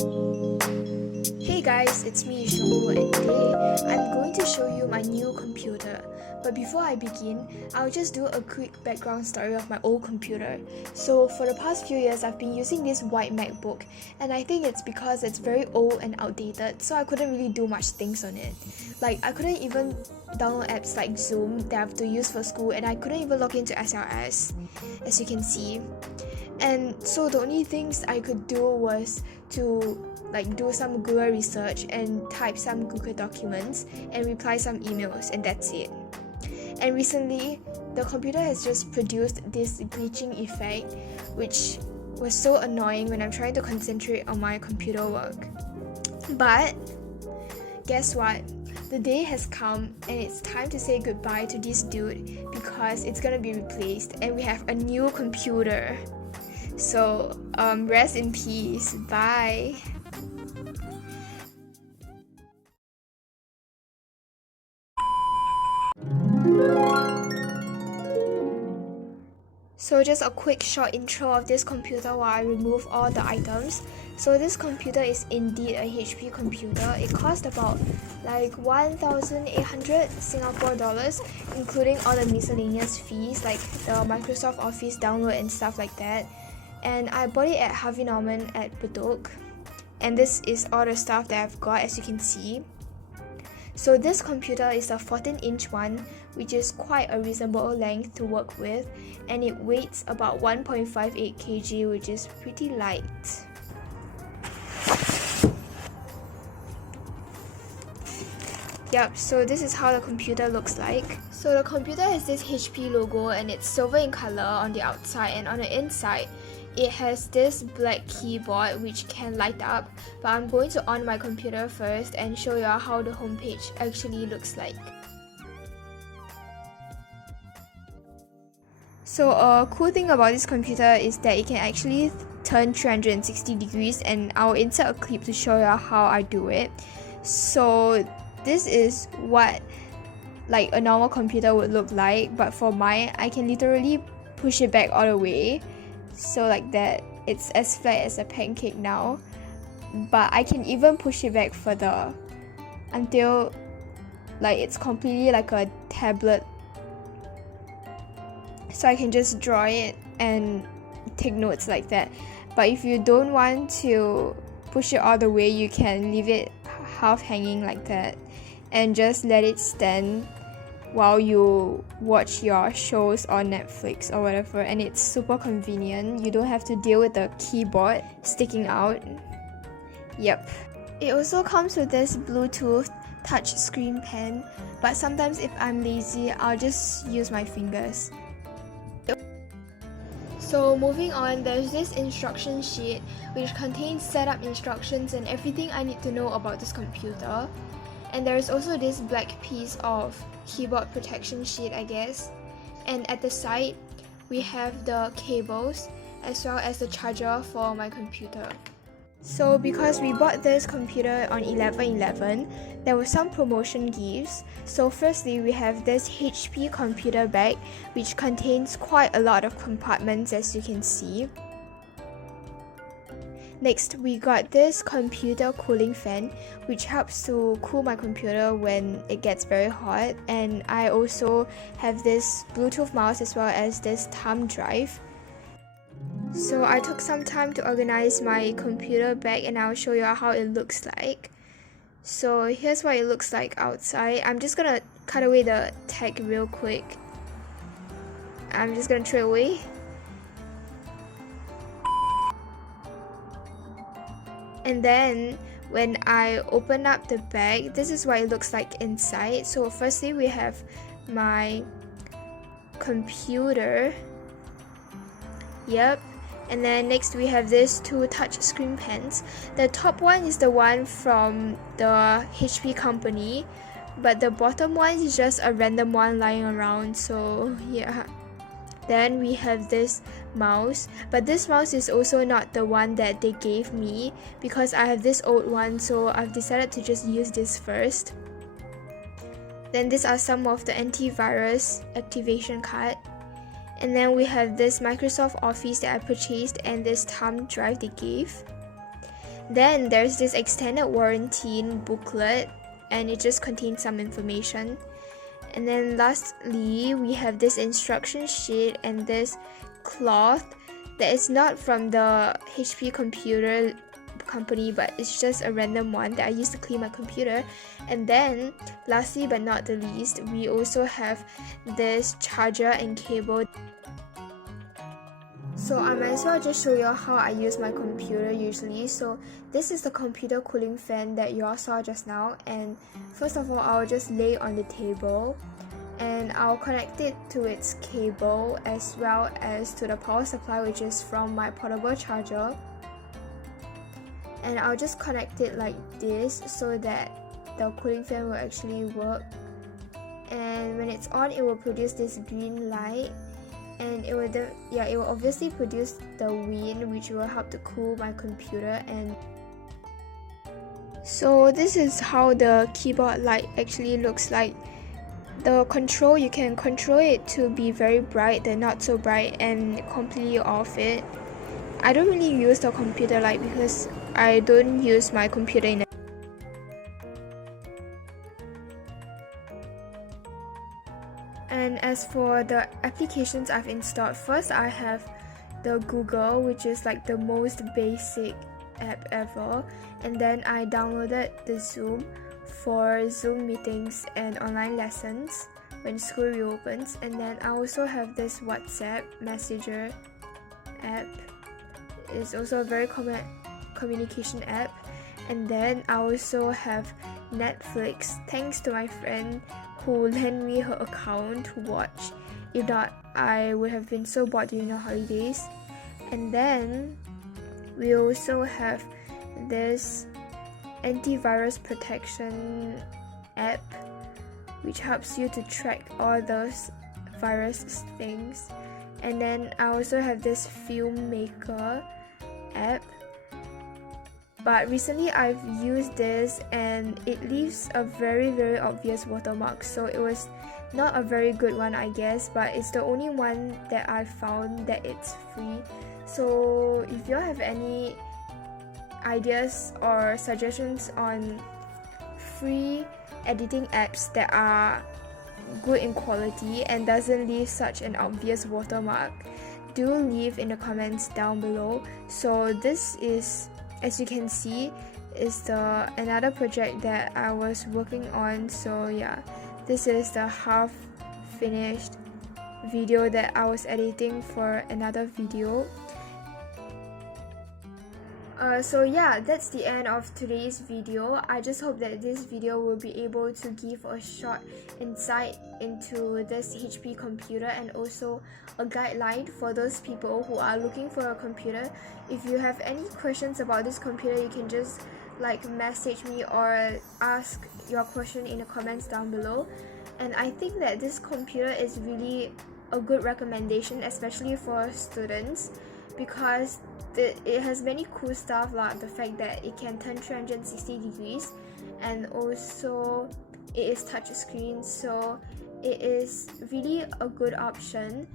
Hey guys, it's me Shungu, and today I'm going to show you my new computer. But before I begin, I'll just do a quick background story of my old computer. So for the past few years, I've been using this white MacBook, and I think it's because it's very old and outdated, so I couldn't really do much things on it. Like, I couldn't even download apps like Zoom that I have to use for school, and I couldn't even log into SLS, as you can see. And so the only things I could do was to do some Google research and type some Google documents and reply some emails, and that's it. And recently, the computer has just produced this glitching effect, which was so annoying when I'm trying to concentrate on my computer work. But guess what? The day has come and it's time to say goodbye to this dude because it's gonna be replaced and we have a new computer. So, rest in peace. Bye. So just a quick short intro of this computer while I remove all the items. So this computer is indeed a HP computer. It cost about like 1,800 Singapore dollars, including all the miscellaneous fees like the Microsoft Office download and stuff like that. And I bought it at Harvey Norman at Bedok. And this is all the stuff that I've got, as you can see. So this computer is a 14-inch one, which is quite a reasonable length to work with, and it weighs about 1.58 kg, which is pretty light. Yep, so this is how the computer looks like. So the computer has this HP logo and it's silver in color on the outside, and on the inside it has this black keyboard which can light up, but I'm going to on my computer first and show you how the homepage actually looks like. So a cool thing about this computer is that it can actually turn 360 degrees, and I'll insert a clip to show you how I do it. So this is what like a normal computer would look like, but for mine I can literally push it back all the way. So like that, it's as flat as a pancake now, but I can even push it back further until like it's completely like a tablet, so I can just draw it and take notes like that. But if you don't want to push it all the way, you can leave it half hanging like that and just let it stand while you watch your shows on Netflix or whatever, and it's super convenient. You don't have to deal with the keyboard sticking out. Yep. It also comes with this Bluetooth touch screen pen, but sometimes if I'm lazy, I'll just use my fingers. So moving on, there's this instruction sheet which contains setup instructions and everything I need to know about this computer. And there's also this black piece of keyboard protection sheet, I guess. And at the side, we have the cables as well as the charger for my computer. So because we bought this computer on 11/11, there were some promotion gifts. So firstly, we have this HP computer bag which contains quite a lot of compartments, as you can see. Next, we got this computer cooling fan, which helps to cool my computer when it gets very hot. And I also have this Bluetooth mouse as well as this thumb drive. So I took some time to organize my computer bag and I'll show you how it looks like. So here's what it looks like outside. I'm just gonna cut away the tag real quick. I'm just gonna throw it away. And then when I open up the bag, this is what it looks like inside. So firstly, we have my computer. Yep. And then next we have these two touch screen pens. The top one is the one from the HP company, but the bottom one is just a random one lying around. So yeah. Then we have this mouse, but this mouse is also not the one that they gave me because I have this old one, so I've decided to just use this first. Then these are some of the antivirus activation card. And then we have this Microsoft Office that I purchased and this thumb drive they gave. Then there's this extended warranty booklet, and it just contains some information. And then lastly, we have this instruction sheet and this cloth that is not from the HP computer company, but it's just a random one that I used to clean my computer. And then lastly but not the least, we also have this charger and cable. So I might as well just show you how I use my computer usually. So this is the computer cooling fan that you all saw just now, and first of all I'll just lay it on the table and I'll connect it to its cable as well as to the power supply, which is from my portable charger. And I'll just connect it like this so that the cooling fan will actually work. And when it's on, it will produce this green light, and it will obviously produce the wind, which will help to cool my computer. And so this is how the keyboard light actually looks like. The control, you can control it to be very bright, then not so bright, and completely off it. I don't really use the computer light because I don't use my computer in And as for the applications I've installed, first I have the Google, which is like the most basic app ever, and then I downloaded the Zoom for Zoom meetings and online lessons when school reopens. And then I also have this WhatsApp Messenger app. It's also a very common communication app. And then I also have Netflix, thanks to my friend who lent me her account to watch. If not, I would have been so bored during the holidays. And then we also have this antivirus protection app, which helps you to track all those virus things. And then I also have this Filmmaker app, but recently I've used this and it leaves a very obvious watermark, so it was not a very good one, I guess, but it's the only one that I found that it's free. So if you have any ideas or suggestions on free editing apps that are good in quality and doesn't leave such an obvious watermark, do leave in the comments down below. So this is, as you can see, is another project that I was working on. So yeah, this is the half finished video that I was editing for another video. So yeah, that's the end of today's video. I just hope that this video will be able to give a short insight into this HP computer and also a guideline for those people who are looking for a computer. If you have any questions about this computer, you can just like message me or ask your question in the comments down below. And I think that this computer is really a good recommendation, especially for students, because it has many cool stuff, like the fact that it can turn 360 degrees, and also it is touchscreen, so it is really a good option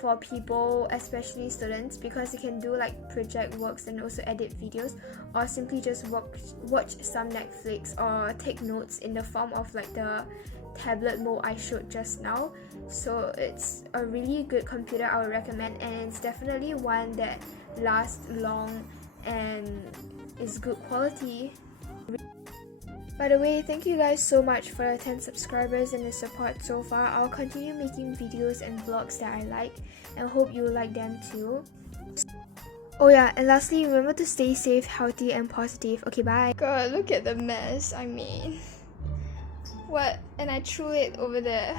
for people, especially students, because you can do like project works and also edit videos, or simply just watch some Netflix or take notes in the form of like the tablet mode I showed just now. So it's a really good computer I would recommend, and it's definitely one that lasts long and is good quality. By the way, thank you guys so much for your 10 subscribers and the support so far. I'll continue making videos and vlogs that I like, and hope you like them too. Oh yeah, and lastly, remember to stay safe, healthy and positive. Okay, bye. God, look at the mess I made. What? And I threw it over there.